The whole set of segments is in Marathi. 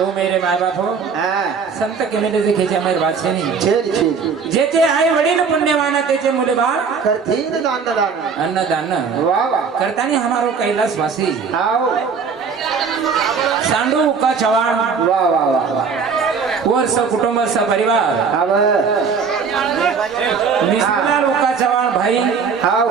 तो मेरे माय बाप हो संत के मेले से खेचे मेरी बात से नहीं जेचे आई वडील पुण्यवान तेचे मुले बाळ करतील अन्नदान वाह वाह करता नहीं हमारो कैलाश वासी आओ सांडू का चव्हाण वाह वाह वाह वर्ष कुटुंब परिवार निष्ठा उका चव्हाण भाई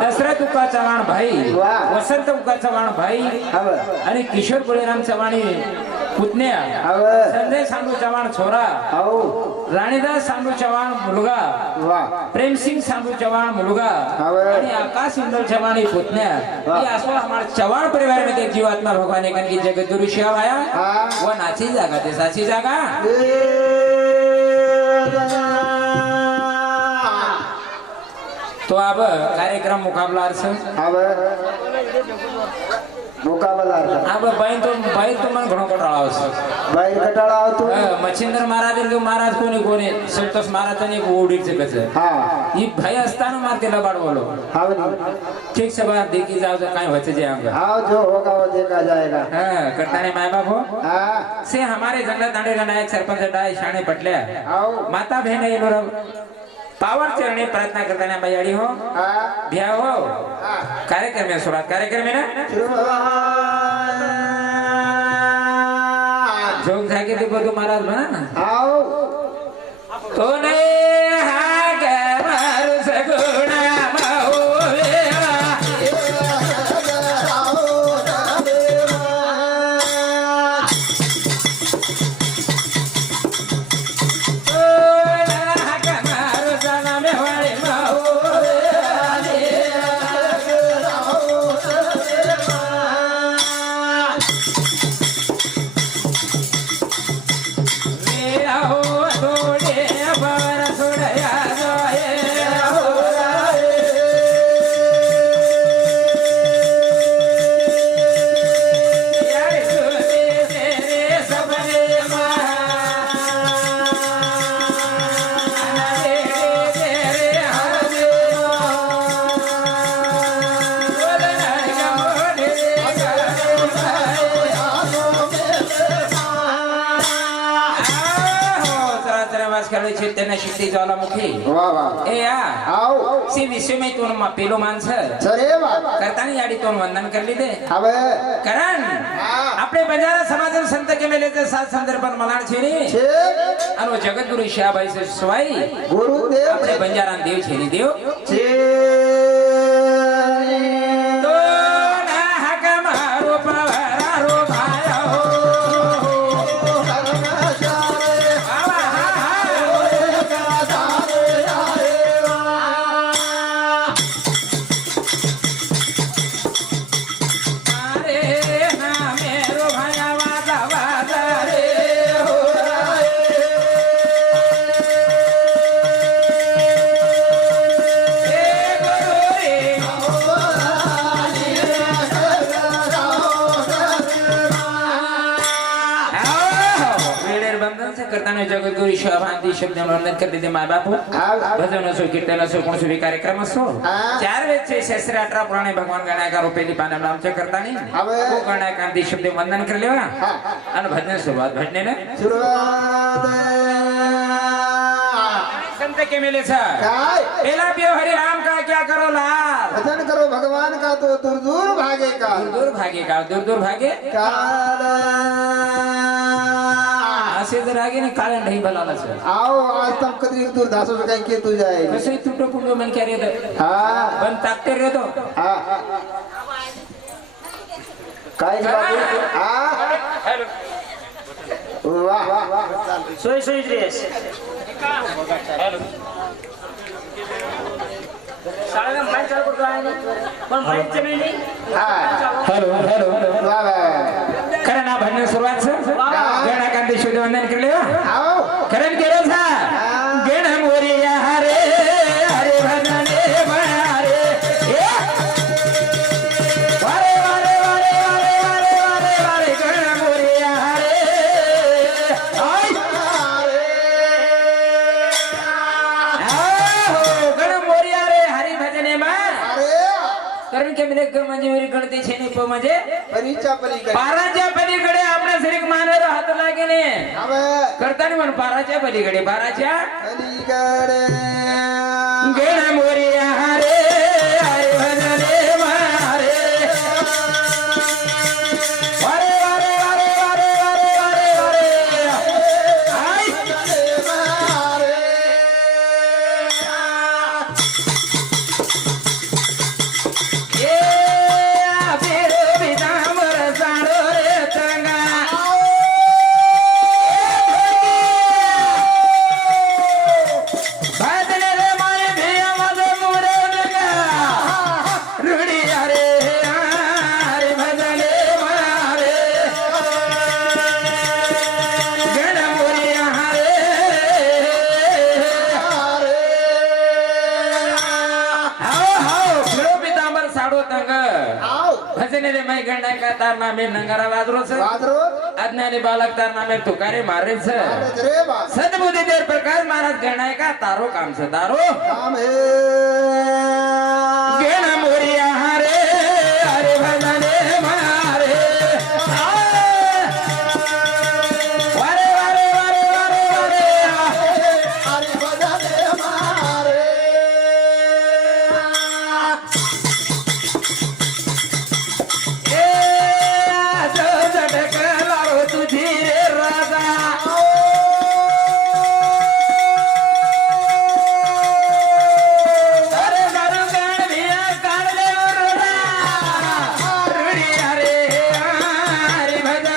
दशरथ उका चव्हाण भाई वसंत उका चव्हाण भाई आणि किशोर बळीराम चव्हाणी पुतण्या संजय सांडू चव्हाण छोरा राणीदास सांडू चव्हाण मुलगा प्रेमसिंग सांडू चव्हाण मुलगा आणि आकाश इंदल चव्हाणी पुतण्या ये असो हमार चव्हाण परिवार में जीवात्मा भगवान एक की जगतगुरु शिव आया वो नाची जागा ते साची जागा तो अब कार्यक्रम मुकाबला अर्थ मुकाबला अब बाई तो मन घणो कटाळावस बाई कटाळा होतो मच्छिंद्र महाराज कोणी संतोष महाराजांनी ओडीचे कस ही भाई असताना मार तिला बाड बोलो ठीक से बात देखी जाओ तो काय होचे जे अंग जो होगा वो देखा जाएगा करताने माय बाप हो से हमारे जंगल दांडे नायक सरपंच डाय शाणे पटल्या माता बहन ये लोग पावर चरणे प्रार्थना करताना बाई हो भ्या हो कार्यक्रम में सुरुवात कार्यक्रम में ना जोग जाके देखो तो महाराज बना ना आओ तो नहीं हाँ के मारू सगुना शक्ति ज्वालामुखी वाह वाह ए या आओ सी विश्व में तू पेलो माणस सरे बाबा करता नहीं याडी तोन वंदन कर ली दे अबे करण अपने बंजारा समाज संत के मेले के साथ संदर्भ मनाण छेनी अनो जगत गुरु शाहबाई से सवाई गुरुदेव अपने बंजारा देव छेनी देव तो ना हक मारो पवारा रो भाया हो जगत गुरु शांति शब्द वर्णन कर देते माय बापू भजन असो कीर्तन असो कोणसो भी कार्यक्रम असो 4 वेद से शास्त्र 18 पुराणे भगवान गणायकार पेली पाना नामचे करतानी वो गणायकार शब्द वंदन कर लेवा आणि भजन सुरुवात भजने सुरुवात संत के मेले सा पहला पियो हरि राम का क्या करो लाल भजन करो भगवान का तो दूर दूर भागेगा दूर दूर भागे असे जर आगे ने काळे नाही बलाला सर आओ आज तक कधी दूर दासो काय के तू जाए कसे तुटो पुंडो मन क्या रे बन ताकते रे तो काय बाबू वाह सोई ड्रेस साला माइक चालू करतो आहे पण माइक चमेली हेलो वाह करण ना भजन सुरुवात सर गणा कांती शुद्ध वंदन केले आओ करण केले सा गण मोरिया हरे हरे भजने मारे वारे वारे वारे वारे वारे वारे वारे गण मोरिया हरे आई आओ गण मोरिया रे हरि भजने मा करण के मेरे ग म्हणजे विरी कळते छेनी प म्हणजे परीच्या पलीकडे पाराच्या पलीकडे आपल्या शरीर मानेर हात लागेने आव करताना म्हण पाराच्या पलीकडे पाराच्या पलीकडे गेला मोरिया हरे हरे भजले मारे वारे वारे वारे वारे वारे वारे वारे आई ये फिर बिदामर साडो रे तंगा भजले रे मारे भिया मज मुरे लगा रुडी हरे हरे भजले मारे गण मोरिया हरे हाओ हाओ फिरो बिदामर साडो तंगा आव भजने रे मै गंडा का तार नामे नंगारा वाजरो छ वादरो अज्ञानी बालक तार नामे तुकारे मारे छ रे बा सद्बुद्धी देर प्रकाश महाराज गणाय का तारो काम छ तारो काम हे गेण मोरिया हरे हरे भजने मारे वारे वारे वारे वारे वारे हरि भजने मारे ए जो झटक लारो तुझी रे राजा अरे दारू गाण भिया काढले रोडा रुडी हरे हरे भजा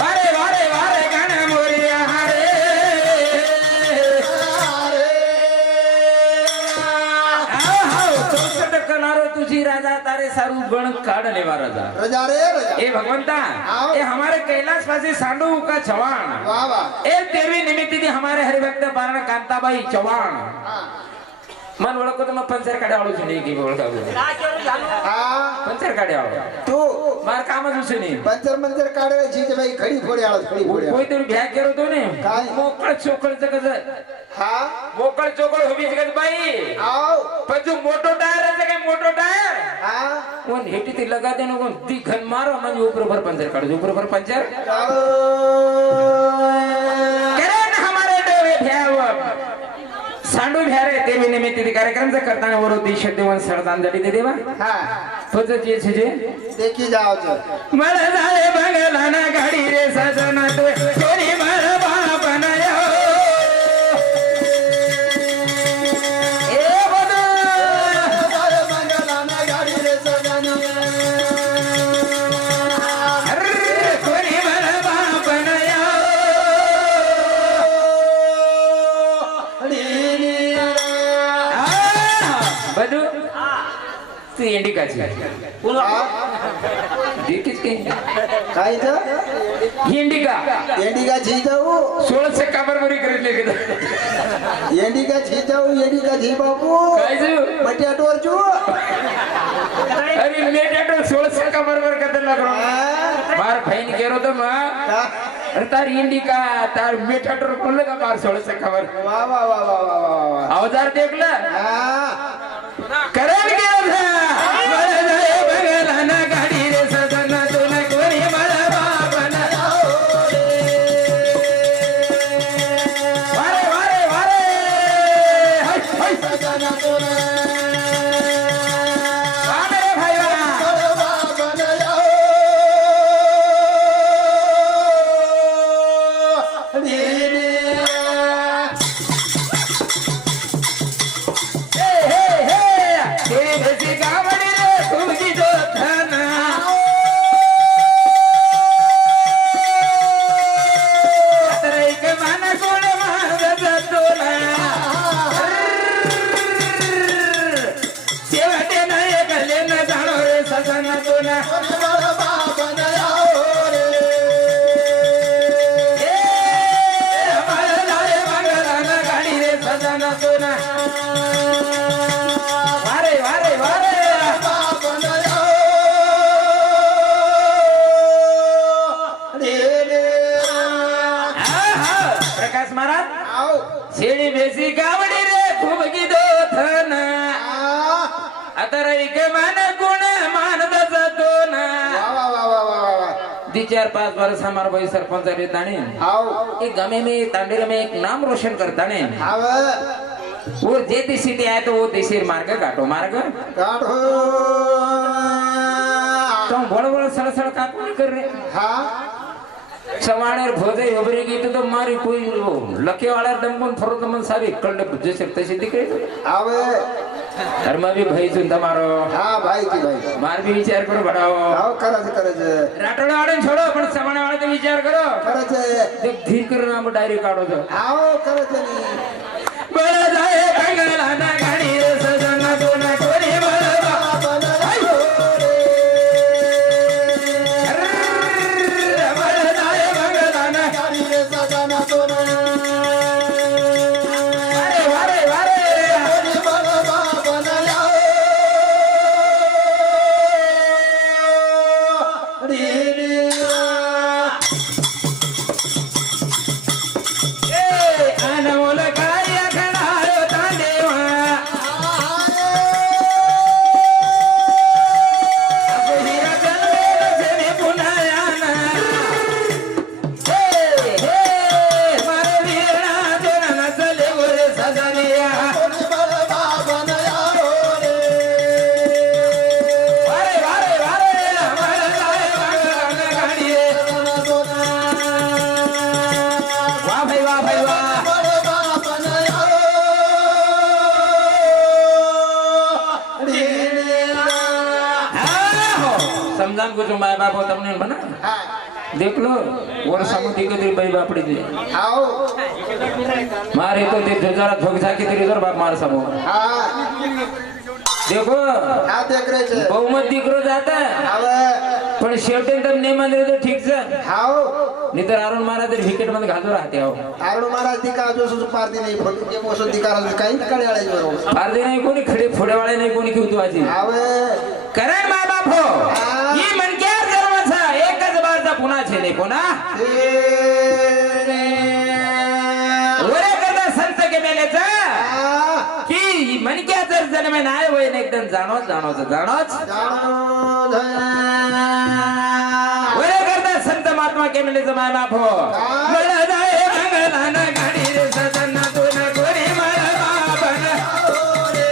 वारे वारे वारे गण मोरिया हरे चौसष्ट कलारो तुझी राजा तारे सारू गण काढले वा राजा रजा रे रजा ए भगवंता ये हमारे कैलाश वासी सांडू का चौहान वाह वाह ए तेरवी निमित्ती थी हमारे हरिभक्त बारण कांताबाई चौहान मन ओळखतो मग पंचर काढे आळू नाही की ओळखा हा पंचर काढे आळू तू मार कामच उसे नाही पंचर मंचर काढायला जी बाई खडी फोडी आळस खडी फोडी कोई तरी भ्या केलो तो ने काय? मोकळ चोकळचं कसं हा मोकळ चोकळ होबीच गत बाई आव पण जो मोटो टायर आहे काय मोटो टायर हा कोण हेटी ते लगा दे ना कोण ती घन मारो म्हणजे ऊपर भर पंचर काढो ऊपर भर पंचर चालो करे ना हमारे डोळे भ्याव सांडू भ्या रे ते मी निमित्त कार्यक्रमचा करताना वरोधी शब्दवन सरदान दडी दे देवा हा तोच जे छे देखी जाओ जो मला जाय बंगला ना गाडी रे सजना तो कोणी मला बाप बनायो ए बदू अरे कोणी मला बाप बनायो बदू तू इंडिकाची देखीच काय इथं इंडिका एंडिका झी जाऊ 16 का बरोबरी करेल एकदा एंडिका झी जाऊ एंडिका झी बाबू काय जो मट्याटवर चू अरे मेटाटो 16 का बरोबर करते लागलो मार फाइन केरो तो मा अरे तार इंडिका तार मेटाटो कोण का मार 16 का वर वा वा वा वा वा वा अवजार देखला हा करेल गेलो मला जाय बघायला ना गाडी रे सजना तुला कोणी मला बाबना वारे वारे वारे हाय हाय वारे रे भाई वारे वारे वारे प्रकाश महाराज शेळी बेसी गावडी रे खूप गिदो थना एक मन गुण मानत जातो ना वा वा वा वा वा वा दी 4-5 वर्ष हमारे भाई सरपंच रहता ने आओ एक गमे में तांडेर में एक नाम रोशन करता ने आव वो जे दिशेने आहे तो वो दिशेर मार्ग काटो मार्ग काढो तो बड़ बड़ सड़सड़ का कोण कर रे हा सवाणेर भोजे उभरे गई तो मारी कोई लके वाला दमबन फरो दमन सारी कंड जैसे तैसे दिखे आव अरे मैं भी भाई सुन तुम्हारो हा भाई की भाई मार भी विचार करो बढ़ाओ आओ करज राठोड वाले छोड़ो पण सवाणे वाले तो विचार करो करज देख धीर करो नाम डायरी काढो तो आओ करज बळ जाए बंगला ना गाडी रे सजना तो ना कोणी समझान को जो माय बाप तमने बना देख लो और समुद्री के तेरी भाई बापड़ी दे आओ मारे तो ते जरा ठोक जाके तेरी जरा बाप मार सबो हा देखो हा देख रे छे बहुमत दिकरो जाता आव पण शेवटे तम ने मान तो ठीक से हाओ नहीं तो अरुण महाराज विकेट मध्ये घालतो राहते हो अरुण महाराज दिका जो सुसु पारदी नाही फोटो के मोसो दिकारा काही कडे आळे बरोबर पारदे नाही कोणी खडे फोडे वाले नाही कोणी किवतो आजी आव करण माय बाप हो ही मन के जन्माचा एकच बारचा पुन्हा छे नाही पुन्हा ओरे करता संत के मेलेचा की मन के जर जन्म नाही होय ने एकदम जाणोच ओरे करता संत महात्मा के मेलेचा माय बाप हो मला जाए मंगला ना गाडी रे सजना तो ना कोणी मला बाबन वारे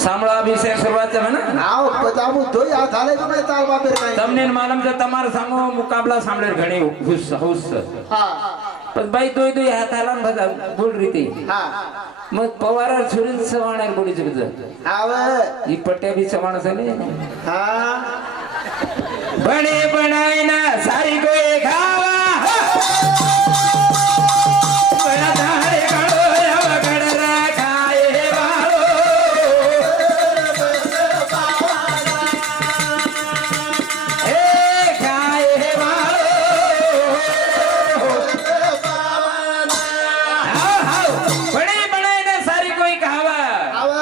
सामळा अभिषेक शुरुआत है ना आओ बताबू तो या थाले तो मैं ताल बापेर नहीं तमने मालूम जो तमार सामो मुकाबला सामले घणे हुस हां पण बाई दोय दोय हाताला बघा बोल रही थी हां मग पवार सुरील सवाणार बोली चुकत आव ही पट्ट्या भी सवाण झाले हां बणे बनाय ना सारी कोई खावा बड़ा धारे काढो यावा कडरा खाए बाळो ए खाए बाळो हाव बणे बनाय ना सारी कोई खावा आव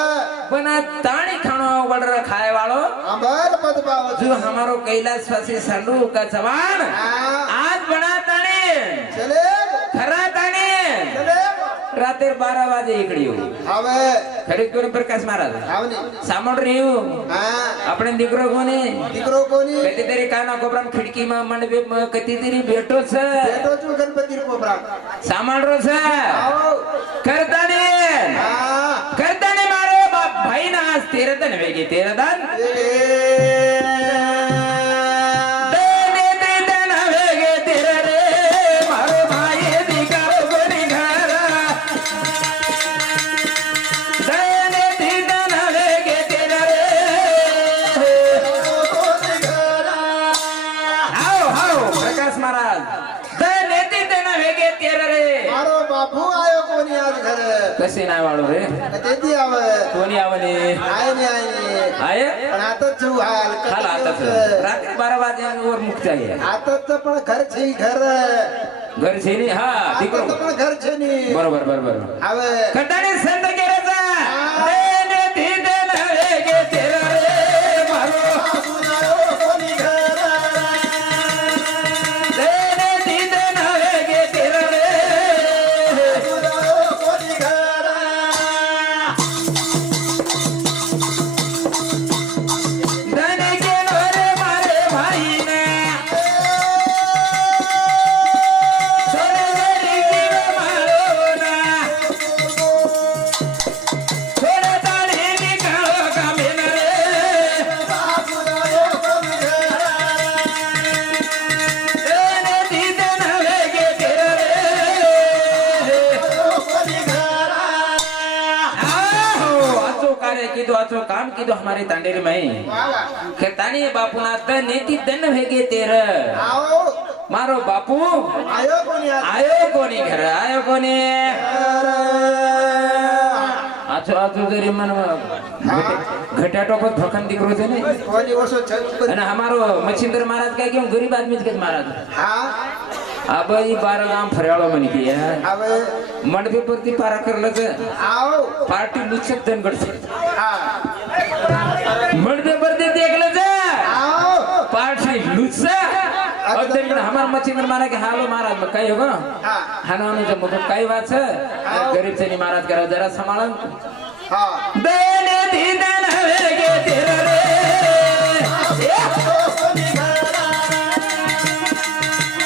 बना ताणी खाणो कडरा खाए वाळो अंबर पद पाव जो हमारो कैलाश वासी सांडू का जवान आज बना ताणे चले खरा ताणे चले रात्री 12 वाजे इकडे येऊ आव खरीद करून प्रकाश महाराज आवनी सामोर येऊ हां આપણે દીકરો કોને दिकरो कोणी कधीतरी काना कोपराम खिडकी માં મંડપે કધીતરી બેઠો છે બેઠો છું ગણપતિ કો सामान रो से आओ करताने हाँ करताने मारो बाप भाई ना आज तेरे दन वेगे तेरे दन देने दे दन वेगे तेरे रे मारो भाई दिखाओ गोरी घरा देने दे दन वेगे तेरे रे आओ आओ प्रकाश महाराज देने दे दन वेगे तेरे रे मारो बापू आयो कोणी आज घर कसे नाही वाळू रे किती आव कोणी आवले आहे नाही आहे पण आता तू हाल खाला आताच रात्री 12 वाजल्यावर मुक्त आहे आता पण घरचे घर घर छेनी हा आता तिकडं पण घरचे नाही बरोबर बरोबर आव खटाने संत केराचा देने दीदे नवेगे तेरा रे मारो कोणी घर देने दीदे नवेगे तेरा रे कोणी घर धने के नोरे मारे भाई ने सोने मेरी की मारो ना सोने ताने निकालो का मेरे देने दीदे नवेगे तेरा रे आहो आचो कार्य कीधो आचो काम कीधो हमारे तांडेरी में खेतानी बापूना त नेती दन भेगे तेर आओ मारो बापू आयो कोणी आज आयो कोणी घर आयो कोणी आचो आचो जरी मन घट्या टोपत भखन दिकरो छे ने कोणी वसो छन અને हमारो मच्छिंद्र महाराज काय केम गरीब आदमी के महाराज हा अब ई 12 गाम फरयाळो म्हण की आव मंडपे परती पारा करलं तर आओ पार्टी लुचक धनगड छे हा मंडपे परती देखलं जा आओ पार्टी लुचा अब धनगड हमार मच्छिंद्र महाराज के हालो महाराज मग काय हो हा हानानु जे मग काय वाच गरीब छे महाराज करा जरा संभाळन हा देने दीदन वेगे तेरा रे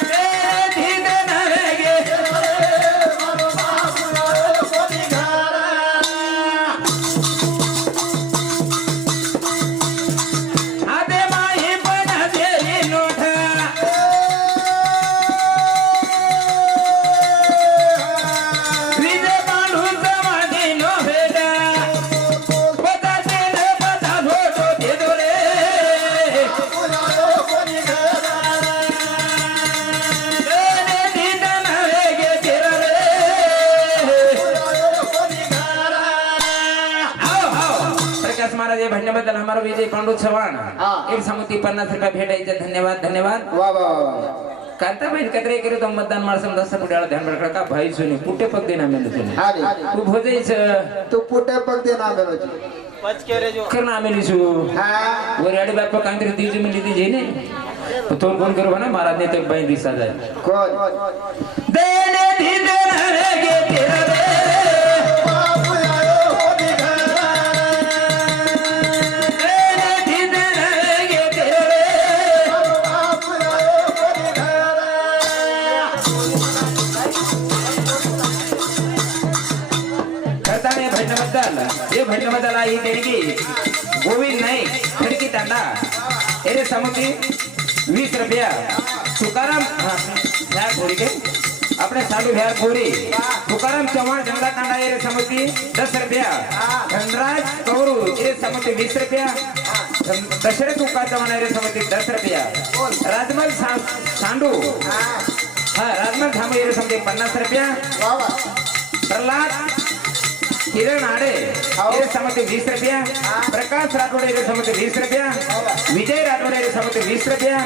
देने दीदन वेगे आदे माही पण देई नोठा विजय बांधू समाधी नो भेटा पदाचे न पदा भोटो दे दो रे देने दीदन वेगे तेरा रे आओ आओ प्रकाश महाराज हे भन्याबद्दल हमारा विजय पांडू चव्हाण हाँ। एक समुती 50 रुपये भेटायचे धन्यवाद धन्यवाद वा वा वा कांता बहन कतरे करे तो मतदान मारसम दस पुढ्याला ध्यान रखा का भाई सुनी पुटे पग देना मैंने सुनी हा रे तू भोजेच तू पुटे पग दे ना बेरोजी करना आमेली सु हा वर आडी बाप कांतरी दीजी मिली दीजी ने तो फोन करो ना महाराज ने तो बहन दिसा जाए कोण देने दीदे नवेगे तेरा रे देने दीदे नवेगे तेरा रे करताने भजनबद्दल हे भजनबद्दल आई देणगी गोविंद नाही खडकी तांडा एरे समुद्री 20 रुपया तुकाराम ह्या थोडी के अपने साधु ह्या गोरी तुकाराम चव्हाण जंगला तांडा एरे समुद्री 10 रुपया धनराज कौरू एरे समुद्री 20 रुपया दशरथ उका चव्हाण एरे समुद्री 10 रुपया राजमल सांडू हा राजमल थांबे एरे समुद्री 50 रुपया वा वा प्रहलाद किरण आडे ये समते 20 रुपया प्रकाश राठोड ये समते 20 रुपया विजय राठोड ये समते 20 रुपया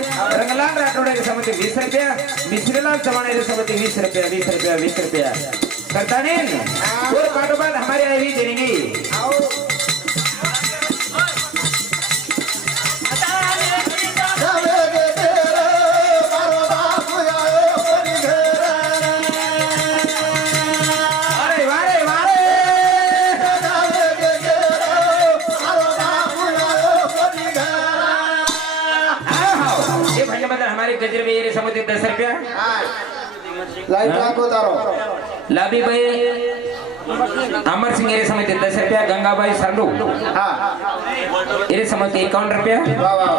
रंगलाल राठोड ये समते 20 रुपया मिश्रीलाल चव्हाण ये समते 20 रुपया 20 रुपया 20 रुपया करताने और काटोबाद हमारे आई देंगी आओ अरे वारे वारे आओ ये भजन बदल हमारे गजरे में ये समते 10 रुपया लाइट लाखो तारो लाभीबाई अमर सिंह एरे समिति 10 रुपया, गंगाबाई सांडू हाँ एरे समिति 51 रुपया। वाह वाह